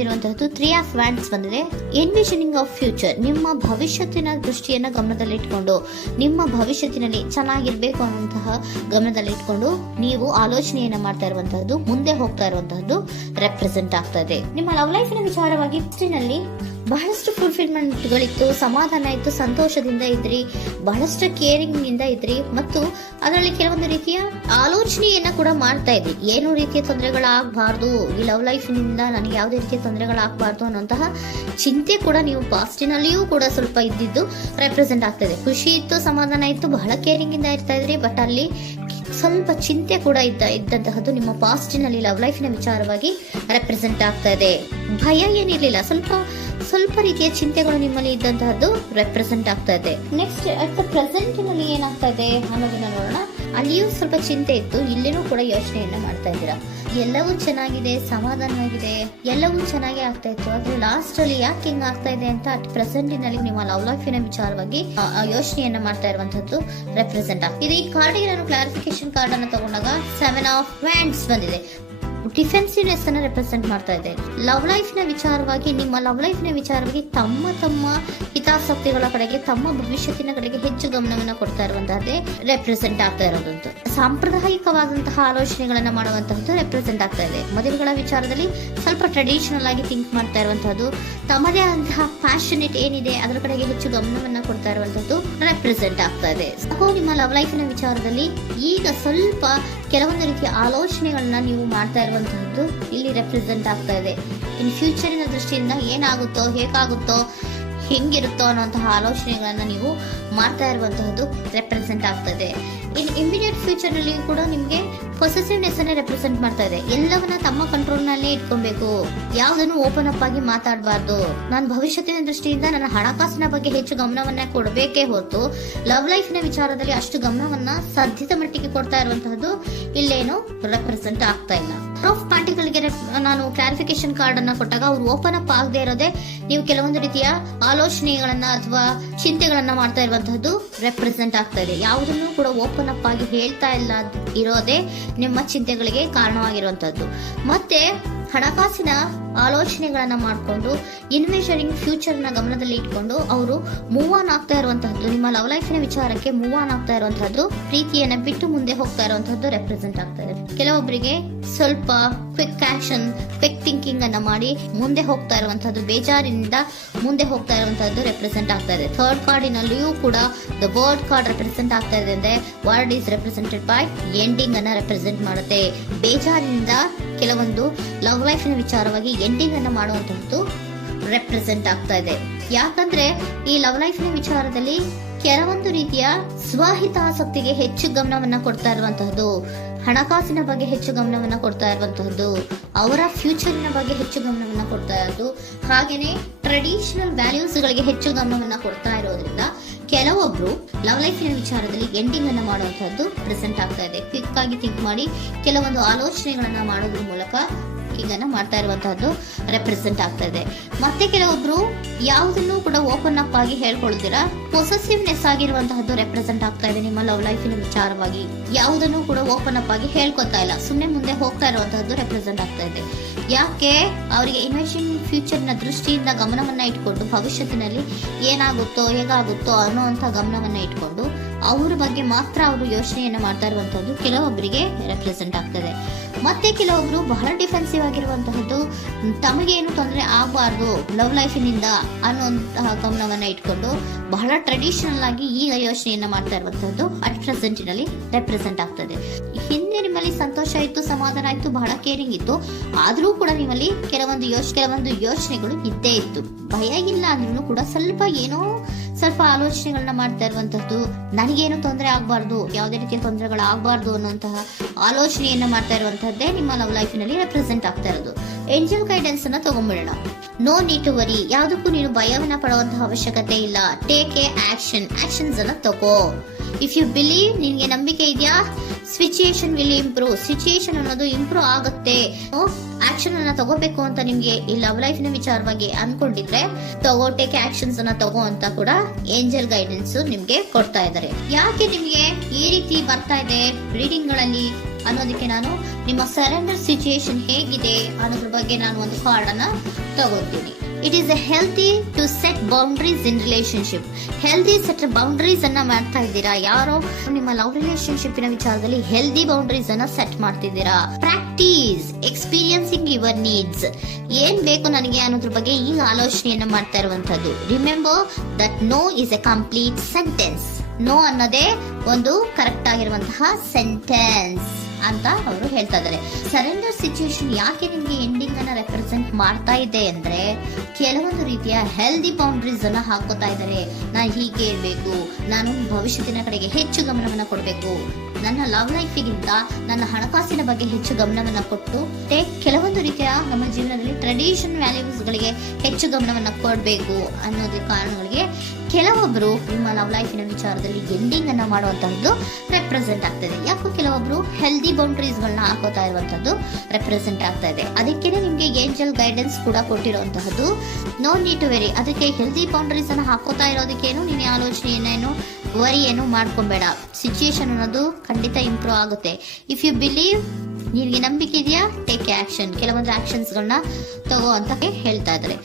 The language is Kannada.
ಬಂದಿರುವಂತಹದ್ದು 3 ಆಫ್ ವ್ಯಾಂಡ್ಸ್ ಬಂದಿದೆ. ಎನ್ವಿಷನಿಂಗ್ ಆಫ್ ಫ್ಯೂಚರ್, ನಿಮ್ಮ ಭವಿಷ್ಯತ್ತಿನ ದೃಷ್ಟಿಯನ್ನ ಗಮನದಲ್ಲಿಟ್ಕೊಂಡು, ನಿಮ್ಮ ಭವಿಷ್ಯತ್ತಿನಲ್ಲಿ ಚೆನ್ನಾಗಿರ್ಬೇಕು ಅನ್ನುವಂತಹ ಗಮನದಲ್ಲಿಟ್ಕೊಂಡು ನೀವು ಆಲೋಚನೆಯನ್ನ ಮಾಡ್ತಾ ಇರುವಂತಹದ್ದು, ಮುಂದೆ ಹೋಗ್ತಾ ಇರುವಂತಹದ್ದು ರೆಪ್ರೆಸೆಂಟ್ ಆಗ್ತಾ ಇದೆ. ನಿಮ್ಮ ಲವ್ ಲೈಫಿನ ವಿಚಾರವಾಗಿ ನಲ್ಲಿ ಬಹಳಷ್ಟು ಫುಲ್ಫಿಲ್ಮೆಂಟ್ ಗಳಿತ್ತು, ಸಮಾಧಾನ ಇತ್ತು, ಸಂತೋಷದಿಂದ ಇದ್ರಿ, ಬಹಳಷ್ಟು ಕೇರಿಂಗ್ ಇಂದ ಇದ್ರಿ, ಮತ್ತು ಅದರಲ್ಲಿ ಕೆಲವೊಂದು ರೀತಿಯ ಆಲೋಚನೆಯನ್ನ ಕೂಡ ಮಾಡ್ತಾ ಇದ್ರಿ. ಏನು ರೀತಿಯ ತೊಂದರೆಗಳಾಗಬಾರ್ದು, ಈ ಲವ್ ಲೈಫ್ ನಿಂದ ನನಗೆ ಯಾವುದೇ ರೀತಿಯ ತೊಂದರೆಗಳಾಗಬಾರ್ದು ಅನ್ನೋಂತಹ ಚಿಂತೆ ಕೂಡ ನೀವು ಪಾಸ್ಟಿನಲ್ಲಿಯೂ ಕೂಡ ಸ್ವಲ್ಪ ಇದ್ದಿದ್ದು ರೆಪ್ರೆಸೆಂಟ್ ಆಗ್ತಾ ಇದೆ. ಖುಷಿ ಇತ್ತು, ಸಮಾಧಾನ ಇತ್ತು, ಬಹಳ ಕೇರಿಂಗ್ ಇಂದ ಇರ್ತಾ ಇದ್ರಿ, ಬಟ್ ಅಲ್ಲಿ ಸ್ವಲ್ಪ ಚಿಂತೆ ಕೂಡ ಇದ್ದಂತಹದ್ದು ನಿಮ್ಮ ಪಾಸ್ಟಿನಲ್ಲಿ ಲವ್ ಲೈಫಿನ ವಿಚಾರವಾಗಿ ರೆಪ್ರೆಸೆಂಟ್ ಆಗ್ತಾ ಇದೆ. ಭಯ ಏನಿರ್ಲಿಲ್ಲ, ಸ್ವಲ್ಪ ರೀತಿಯ ಚಿಂತೆಗಳು ನಿಮ್ಮಲ್ಲಿ ಇದ್ದಂತಹದ್ದು ರೆಪ್ರೆಸೆಂಟ್ ಆಗ್ತಾ ಇದೆ. ನೆಕ್ಸ್ಟ್ ಅಟ್ ದ ಪ್ರೆಸೆಂಟ್ ನಲ್ಲಿ ಏನಾಗ್ತಾ ಇದೆ ಅನ್ನೋದನ್ನ ನೋಡೋಣ. ಅಲ್ಲಿಯೂ ಸ್ವಲ್ಪ ಚಿಂತೆ ಇತ್ತು, ಇಲ್ಲಿನೂ ಕೂಡ ಯೋಚನೆಯನ್ನ ಮಾಡ್ತಾ ಇದ್ದೀರಾ. ಎಲ್ಲವೂ ಚೆನ್ನಾಗಿದೆ, ಸಮಾಧಾನವಾಗಿದೆ, ಎಲ್ಲವೂ ಚೆನ್ನಾಗಿ ಆಗ್ತಾ ಇತ್ತು. ಆದ್ರೆ ಲಾಸ್ಟ್ ಅಲ್ಲಿ ಯಾಕೆ ಹಿಂಗ್ ಆಗ್ತಾ ಇದೆ ಅಂತ ಅಟ್ ಪ್ರೆಸೆಂಟ್ ನಲ್ಲಿ ನಿಮ್ಮ ಲವ್ ಲೈಫಿನ ವಿಚಾರವಾಗಿ ಯೋಚನೆಯನ್ನ ಮಾಡ್ತಾ ಇರುವಂತದ್ದು ರೆಪ್ರೆಸೆಂಟ್ ಆಗ್ತಿದೆ. ಈ ಕಾರ್ಡಿಗೆ ನಾನು ಕ್ಲಾರಿಫಿಕೇಶನ್ ಕಾರ್ಡ್ ಅನ್ನು ತಗೊಂಡಾಗ 7 ಆಫ್ ವ್ಯಾಂಡ್ಸ್ ಬಂದಿದೆ. ಡಿಫೆನ್ಸಿವ್ನೆಸ್ ಅನ್ನ ರೆಪ್ರೆಸೆಂಟ್ ಮಾಡ್ತಾ ಇದೆ. ಲವ್ ಲೈಫ್ ನ ವಿಚಾರವಾಗಿ, ನಿಮ್ಮ ಲವ್ ಲೈಫ್ ನ ವಿಚಾರವಾಗಿ ತಮ್ಮ ಹಿತಾಸಕ್ತಿಗಳ ಕಡೆಗೆ, ತಮ್ಮ ಭವಿಷ್ಯತ್ತಿನ ಕಡೆಗೆ ಹೆಚ್ಚು ಗಮನವನ್ನ ಕೊಡ್ತಾ ಇರುವಂತಹದ್ದೇ ರೆಪ್ರೆಸೆಂಟ್ ಆಗ್ತಾ ಇರೋದಂತ. ಸಾಂಪ್ರದಾಯಿಕವಾದಂತಹ ಆಲೋಚನೆಗಳನ್ನ ಮಾಡುವಂತಹದ್ದು ರೆಪ್ರೆಸೆಂಟ್ ಆಗ್ತಾ ಇದೆ. ಮದುವೆಗಳ ವಿಚಾರದಲ್ಲಿ ಸ್ವಲ್ಪ ಟ್ರೆಡಿಷನಲ್ ಆಗಿ ಥಿಂಕ್ ಮಾಡ್ತಾ ಇರುವಂತಹದ್ದು, ತಮ್ಮದೇ ಆದಂತಹ ಪ್ಯಾಷನೇಟ್ ಏನಿದೆ ಅದರ ಕಡೆಗೆ ಹೆಚ್ಚು ಗಮನವನ್ನ ಕೊಡ್ತಾ ಇರುವಂತದ್ದು ರೆಪ್ರೆಸೆಂಟ್ ಆಗ್ತಾ ಇದೆ. ನಿಮ್ಮ ಲವ್ ಲೈಫ್ ನ ವಿಚಾರದಲ್ಲಿ ಈಗ ಸ್ವಲ್ಪ ಕೆಲವೊಂದು ರೀತಿಯ ಆಲೋಚನೆಗಳನ್ನ ನೀವು ಮಾಡ್ತಾ ಇರುವಂತಹದ್ದು ಇಲ್ಲಿ ರೆಪ್ರೆಸೆಂಟ್ ಆಗ್ತಾ ಇದೆ. ಇನ್ ಫ್ಯೂಚರಿನ ದೃಷ್ಟಿಯಿಂದ ಏನಾಗುತ್ತೋ, ಹೇಗಾಗುತ್ತೋ, ಹೆಂಗಿರುತ್ತೋ ಅನ್ನುವಂತಹ ಆಲೋಚನೆಗಳನ್ನ ನೀವು ಮಾಡ್ತಾ ಇರುವಂತಹದ್ದು ರೆಪ್ರೆಸೆಂಟ್ ಆಗ್ತದೆ. ಇನ್ ಇಮಿಡಿಯೇಟ್ ಫ್ಯೂಚರ್ ನಲ್ಲಿ ಕೂಡ ನಿಮ್ಗೆ ಪೊಸೆಸಿವ್ನೆಸ್ ಅನ್ನ ರೆಪ್ರೆಸೆಂಟ್ ಮಾಡ್ತಾ ಇದೆ. ಎಲ್ಲವನ್ನ ತಮ್ಮ ಕಂಟ್ರೋಲ್ ನಲ್ಲೇ ಇಟ್ಕೊಬೇಕು, ಯಾವುದನ್ನು ಓಪನ್ ಅಪ್ ಆಗಿ ಮಾತಾಡಬಾರ್ದು. ನಾನು ಭವಿಷ್ಯತ್ತಿನ ದೃಷ್ಟಿಯಿಂದ ನನ್ನ ಹಣಕಾಸಿನ ಬಗ್ಗೆ ಹೆಚ್ಚು ಗಮನವನ್ನ ಕೊಡಬೇಕೇ ಹೊರತು ಲವ್ ಲೈಫ್ ನ ವಿಚಾರದಲ್ಲಿ ಅಷ್ಟು ಗಮನವನ್ನ ಸದ್ಯದ ಮಟ್ಟಿಗೆ ಕೊಡ್ತಾ ಇರುವಂತಹದ್ದು ಇಲ್ಲೇನು ರೆಪ್ರೆಸೆಂಟ್ ಆಗ್ತಾ ಇಲ್ಲ. ಆಫ್ ಪಾರ್ಟಿಗಳಿಗೆ ನಾನು ಕ್ಲಾರಿಫಿಕೇಶನ್ ಕಾರ್ಡ್ ಅನ್ನ ಕೊಟ್ಟಾಗ ಅವ್ರು ಓಪನ್ ಅಪ್ ಆಗದೆ ಇರೋದೇ ನೀವು ಕೆಲವೊಂದು ರೀತಿಯ ಆಲೋಚನೆಗಳನ್ನ ಅಥವಾ ಚಿಂತೆಗಳನ್ನ ಮಾಡ್ತಾ ಇರುವಂತಹದ್ದು ರೆಪ್ರೆಸೆಂಟ್ ಆಗ್ತಾ ಇದೆ. ಯಾವುದನ್ನು ಕೂಡ ಓಪನ್ ಅಪ್ ಆಗಿ ಹೇಳ್ತಾ ಇಲ್ಲ ಇರೋದೇ ನಿಮ್ಮ ಚಿಂತೆಗಳಿಗೆ ಕಾರಣವಾಗಿರುವಂತಹದ್ದು. ಮತ್ತೆ ಹಣಕಾಸಿನ ಆಲೋಚನೆಗಳನ್ನ ಮಾಡಿಕೊಂಡು ಇನ್ವೆಸ್ಟರಿಂಗ್ ಫ್ಯೂಚರ್ ನ ಗಮನದಲ್ಲಿ ಇಟ್ಕೊಂಡು ಅವರು ಮೂವ್ ಆನ್ ಆಗ್ತಾ ಇರುವಂತಹದ್ದು, ನಿಮ್ಮ ಲವ್ ಲೈಫಿನ ವಿಚಾರಕ್ಕೆ ಮೂವ್ ಆನ್ ಆಗ್ತಾ ಇರುವಂತಹದ್ದು, ಪ್ರೀತಿಯನ್ನ ಬಿಟ್ಟು ಮುಂದೆ ಹೋಗ್ತಾ ಇರುವಂತಹದ್ದು ರೆಪ್ರೆಸೆಂಟ್ ಆಗ್ತಾ ಇದೆ. ಕೆಲವೊಬ್ಬರಿಗೆ ಸ್ವಲ್ಪ ಕ್ವಿಕ್ ಆಕ್ಷನ್, ಕ್ವಿಕ್ ಥಿಂಕಿಂಗ್ ಅನ್ನ ಮಾಡಿ ಮುಂದೆ ಹೋಗ್ತಾ ಇರುವಂತಹದ್ದು, ಬೇಜಾರಿನಿಂದ ಮುಂದೆ ಹೋಗ್ತಾ ಇರುವಂತಹದ್ದು ರೆಪ್ರೆಸೆಂಟ್ ಆಗ್ತಾ ಇದೆ. ಥರ್ಡ್ ಕಾರ್ಡಿನಲ್ಲಿಯೂ ಕೂಡ ದ ವರ್ಡ್ ಕಾರ್ಡ್ ರೆಪ್ರೆಸೆಂಟ್ ಆಗ್ತಾ ಇದೆ. ಅಂದ್ರೆ word is represented by ending ಅನ್ನ ರೆಪ್ರೆಸೆಂಟ್ ಮಾಡುತ್ತೆ. ಬೇಜಾರಿನಿಂದ ಕೆಲವೊಂದು ಲವ್ ಲೈಫಿನ ವಿಚಾರವಾಗಿ ಎಂಡಿಂಗ್ ಅನ್ನ ಮಾಡುವಂತಹದ್ದು ರೆಪ್ರೆಸೆಂಟ್ ಆಗ್ತಾ ಇದೆ. ಯಾಕಂದ್ರೆ ಈ ಲವ್ ಲೈಫಿನ ವಿಚಾರದಲ್ಲಿ ಕೆಲವೊಂದು ರೀತಿಯ ಸ್ವಹಿತಾಸಕ್ತಿಗೆ ಹೆಚ್ಚು ಗಮನವನ್ನ ಕೊಡ್ತಾ ಇರುವಂತಹದ್ದು, ಹಣಕಾಸಿನ ಬಗ್ಗೆ ಹೆಚ್ಚು ಗಮನವನ್ನ ಕೊಡ್ತಾ ಇರುವಂತಹದ್ದು, ಅವರ ಫ್ಯೂಚರಿನ ಬಗ್ಗೆ ಹೆಚ್ಚು ಗಮನವನ್ನ ಕೊಡ್ತಾ ಇರೋದು, ಹಾಗೇನೆ ಟ್ರೆಡಿಷನಲ್ ವ್ಯಾಲ್ಯೂಸ್ ಗಳಿಗೆ ಹೆಚ್ಚು ಗಮನವನ್ನ ಕೊಡ್ತಾ ಇರೋದ್ರಿಂದ ಕೆಲವೊಬ್ರು ಲವ್ ಲೈಫಿನ ವಿಚಾರದಲ್ಲಿ ಎಂಡಿಂಗ್ ಅನ್ನ ಮಾಡುವಂತಹದ್ದು ಪ್ರೆಸೆಂಟ್ ಆಗ್ತಾ ಇದೆ. ಕ್ವಿಕ್ ಆಗಿ ಥಿಂಕ್ ಮಾಡಿ ಕೆಲವೊಂದು ಆಲೋಚನೆಗಳನ್ನ ಮಾಡೋದ್ರ ಮೂಲಕ ಹಿಂಗನ್ನ ಮಾಡ್ತಾ ಇರುವಂತಹದ್ದು ರೆಪ್ರೆಸೆಂಟ್ ಆಗ್ತಾ ಇದೆ. ಮತ್ತೆ ಕೆಲವೊಬ್ರು ಯಾವುದನ್ನು ಕೂಡ ಓಪನ್ ಅಪ್ ಆಗಿ ಹೇಳ್ಕೊಳ್ತೀರಾ, ಪೊಸೆಸಿವ್ನೆಸ್ ಆಗಿರುವಂತಹದ್ದು ರೆಪ್ರೆಸೆಂಟ್ ಆಗ್ತಾ ಇದೆ. ನಿಮ್ಮ ಲವ್ ಲೈಫಿನ ವಿಚಾರವಾಗಿ ಯಾವುದನ್ನು ಕೂಡ ಓಪನ್ ಅಪ್ ಆಗಿ ಹೇಳ್ಕೊತಾ ಇಲ್ಲ, ಸುಮ್ಮನೆ ಮುಂದೆ ಹೋಗ್ತಾ ಇರುವಂತಹದ್ದು ರೆಪ್ರೆಸೆಂಟ್ ಆಗ್ತಾ ಇದೆ. ಯಾಕೆ ಅವರಿಗೆ ಇನ್ವೆಸ್ಟಿಂಗ್ ಫ್ಯೂಚರ್ ನ ದೃಷ್ಟಿಯಿಂದ ಗಮನವನ್ನ ಇಟ್ಕೊಂಡು ಭವಿಷ್ಯತ್ತಿನಲ್ಲಿ ಏನಾಗುತ್ತೋ, ಹೇಗಾಗುತ್ತೋ ಅನ್ನೋಂಥ ಗಮನವನ್ನ ಇಟ್ಕೊಂಡು ಅವರ ಬಗ್ಗೆ ಮಾತ್ರ ಅವರು ಯೋಚನೆಯನ್ನ ಮಾಡ್ತಾ ಇರುವಂತಹದ್ದು ಕೆಲವೊಬ್ಬರಿಗೆ ರೆಪ್ರೆಸೆಂಟ್ ಆಗ್ತದೆ. ಮತ್ತೆ ಕೆಲವೊಬ್ರು ಬಹಳ ಡಿಫೆನ್ಸಿವ್ ಆಗಿರುವಂತಹದ್ದು, ತಮಗೇನು ತೊಂದರೆ ಆಗಬಾರ್ದು ಲವ್ ಲೈಫಿನಿಂದ ಅನ್ನುವಂತಹ ಗಮನವನ್ನ ಇಟ್ಕೊಂಡು ಬಹಳ ಟ್ರೆಡಿಷನಲ್ ಆಗಿ ಈಗ ಯೋಚನೆಯನ್ನ ಮಾಡ್ತಾ ಇರುವಂತಹದ್ದು ಅಟ್ ಪ್ರೆಸೆಂಟ್ ನಲ್ಲಿ ರೆಪ್ರೆಸೆಂಟ್ ಆಗ್ತದೆ. ಹಿಂದೆ ನಿಮ್ಮಲ್ಲಿ ಸಂತೋಷ ಇತ್ತು, ಸಮಾಧಾನ ಇತ್ತು, ಬಹಳ ಕೇರಿಂಗ್ ಇತ್ತು, ಆದ್ರೂ ಕೂಡ ನಿಮ್ಮಲ್ಲಿ ಕೆಲವೊಂದು ಯೋಚನೆಗಳು ಇದ್ದೇ ಇತ್ತು. ಭಯ ಇಲ್ಲ ಅಂದ್ರೂ ಕೂಡ ಸ್ವಲ್ಪ ಆಲೋಚನೆಗಳನ್ನ ಮಾಡ್ತಾ ಇರುವಂತಹದ್ದು, ನನಗೇನು ತೊಂದರೆ ಆಗಬಾರ್ದು, ಯಾವುದೇ ರೀತಿಯ ತೊಂದರೆಗಳು ಆಗಬಾರ್ದು ಅನ್ನುವಂತಹ ಆಲೋಚನೆಯನ್ನ ಮಾಡ್ತಾ ಇರುವಂತಹದ್ದೇ ನಿಮ್ಮ ಲವ್ ಲೈಫಿನಲ್ಲಿ ರೆಪ್ರೆಸೆಂಟ್ ಆಗ್ತಾ ಇರೋದು. ಏಂಜಲ್ ಗೈಡೆನ್ಸ್ ಅನ್ನ ತಗೊಂಡ್ಬಿಡೋಣ. ನೋ ನೀಡ್ ಟು ವರಿ, ಯಾವುದಕ್ಕೂ ನೀನು ಭಯವನ್ನ ಪಡುವಂತಹ ಅವಶ್ಯಕತೆ ಇಲ್ಲ. ಟೇಕ್ ಎ ಆಕ್ಷನ್ಸ್ ಅನ್ನ ತಗೋ. ಇಫ್ ಯು ಬಿಲೀವ್, ನಿನ್ಗೆ ನಂಬಿಕೆ ಇದೆಯಾ, ಸಿಚುಯೇಷನ್ ವಿಲ್ ಇಂಪ್ರೂವ್, ಸಿಚುಯೇಷನ್ ಅನ್ನೋದು ಇಂಪ್ರೂವ್ ಆಗುತ್ತೆ. ಆಕ್ಷನ್ ಅನ್ನ ತಗೋಬೇಕು ಅಂತ ನಿಮ್ಗೆ ಈ ಲವ್ ಲೈಫ್ ನ ವಿಚಾರವಾಗಿ ಅನ್ಕೊಂಡಿದ್ರೆ ಟೇಕ್ ಆಕ್ಷನ್ಸ್ ಅನ್ನ ತಗೋ ಅಂತ ಕೂಡ ಏಂಜಲ್ ಗೈಡೆನ್ಸ್ ನಿಮ್ಗೆ ಕೊಡ್ತಾ ಇದ್ದಾರೆ. ಯಾಕೆ ನಿಮ್ಗೆ ಈ ರೀತಿ ಬರ್ತಾ ಇದೆ ರೀಡಿಂಗ್ ಗಳಲ್ಲಿ, ಅನ್ನೋದಕ್ಕೆ ನಾನು ನಿಮ್ಮ ಸರೆಂಡರ್ ಸಿಚುಯೇಷನ್ ಹೇಗಿದೆ ಅನ್ನೋದ್ರ ಬಗ್ಗೆ ನಾನು ಒಂದು ಕಾರ್ಡ್ ಅನ್ನ ತಗೋತೀನಿ. It is a healthy to set boundaries in relationship. Healthy set boundaries ಅನ್ನ ಮಾಡ್ತಾ ಇದ್ದೀರಾ? ಯಾರೋ ನಿಮ್ಮ ಲವ್ ರಿಲೇಶನ್ಶಿಪ್ ವಿಚಾರದಲ್ಲಿ ಹೆಲ್ದಿ ಬೌಂಡ್ರೀಸ್ ಅನ್ನ ಸೆಟ್ ಮಾಡ್ತಿದ್ದೀರಾ? Practice experiencing your needs. ಏನ್ ಬೇಕು ನನಗೆ ಅನ್ನೋದ್ರ ಬಗ್ಗೆ ಈಗ ಆಲೋಚನೆಯನ್ನ ಮಾಡ್ತಾ ಇರುವಂತದ್ದು. Remember that no is a complete sentence. No ಅನ್ನೋದೇ ಒಂದು ಕರೆಕ್ಟ್ ಆಗಿರುವಂತಹ ಸೆಂಟೆನ್ಸ್ ಅಂತ ಅವರು ಹೇಳ್ತಾ ಇದ್ದಾರೆ. ಸರೆಂಡರ್ ಸಿಚುಯೇಷನ್ ಯಾಕೆ ನಿಮ್ಗೆ ಎಂಡಿಂಗ್ ಅನ್ನ ರೆಪ್ರೆಸೆಂಟ್ ಮಾಡ್ತಾ ಇದೆ ಅಂದ್ರೆ, ಕೆಲವೊಂದು ರೀತಿಯ ಹೆಲ್ದಿ ಬೌಂಡ್ರೀಸ್ ಅನ್ನ ಹಾಕೋತಾ ಇದ್ದಾರೆ. ನಾನು ಹೀಗೆ ಇರಬೇಕು, ನಾನು ಭವಿಷ್ಯತ್ತಿನ ಕಡೆಗೆ ಹೆಚ್ಚು ಗಮನವನ್ನ ಕೊಡಬೇಕು, ನನ್ನ ಲವ್ ಲೈಫಿಗಿಂತ ನನ್ನ ಹಣಕಾಸಿನ ಬಗ್ಗೆ ಹೆಚ್ಚು ಗಮನವನ್ನ ಕೊಟ್ಟು ಕೆಲವೊಂದು ರೀತಿಯ ನಮ್ಮ ಜೀವನದಲ್ಲಿ ಟ್ರೆಡಿಷನ್ ವ್ಯಾಲ್ಯೂಸ್ ಗಳಿಗೆ ಹೆಚ್ಚು ಗಮನವನ್ನ ಕೊಡಬೇಕು ಅನ್ನೋದ್ರ ಕಾರಣಗಳಿಗೆ ಕೆಲವೊಬ್ರು ನಿಮ್ಮ ಲವ್ ಲೈಫಿನ ವಿಚಾರದಲ್ಲಿ ಎಂಡಿಂಗ್ ಅನ್ನ ಮಾಡುವಂತಹದ್ದು ರೆಪ್ರೆಸೆಂಟ್ ಆಗ್ತದೆ. ಯಾಕೋ ಕೆಲವೊಬ್ರು ಹೆಲ್ದಿ ಬೌಂಡ್ರೀಸ್ ಗಳನ್ನ ಹಾಕೋತಾ ಇರುವಂತದ್ದು ರೆಪ್ರೆಸೆಂಟ್ ಆಗ್ತಾ ಇದೆ. ಅದಕ್ಕೇನೆ ನಿಮ್ಗೆ ಏಂಜಲ್ ಗೈಡೆನ್ಸ್ ಕೂಡ ಕೊಟ್ಟಿರುವಂತಹದ್ದು. No need to very. ಅದಕ್ಕೆ ಹೆಲ್ದಿ ಬೌಂಡ್ರೀಸ್ ಅನ್ನ ಹಾಕೋತಾ ಇರೋದಕ್ಕೇನು ನೀನು ಆಲೋಚನೆಯನ್ನೇನು ವರಿ ಏನು ಮಾಡ್ಕೊಂಬೇಡ. ಸಿಚುಯೇಷನ್ ಅನ್ನೋದು ಖಂಡಿತ ಇಂಪ್ರೂವ್ ಆಗುತ್ತೆ. ಇಫ್ ಯು ಬಿಲೀವ್, ನಿನಗೆ ನಂಬಿಕೆ ಇದೆಯಾ, ಟೇಕ್ ಆಕ್ಷನ್. ಕೆಲವೊಂದು ಆಕ್ಷನ್ಸ್ ಗಳನ್ನ ತಗೋ ಅಂತ ಹೇಳ್ತಾ ಇದ್ದಾರೆ.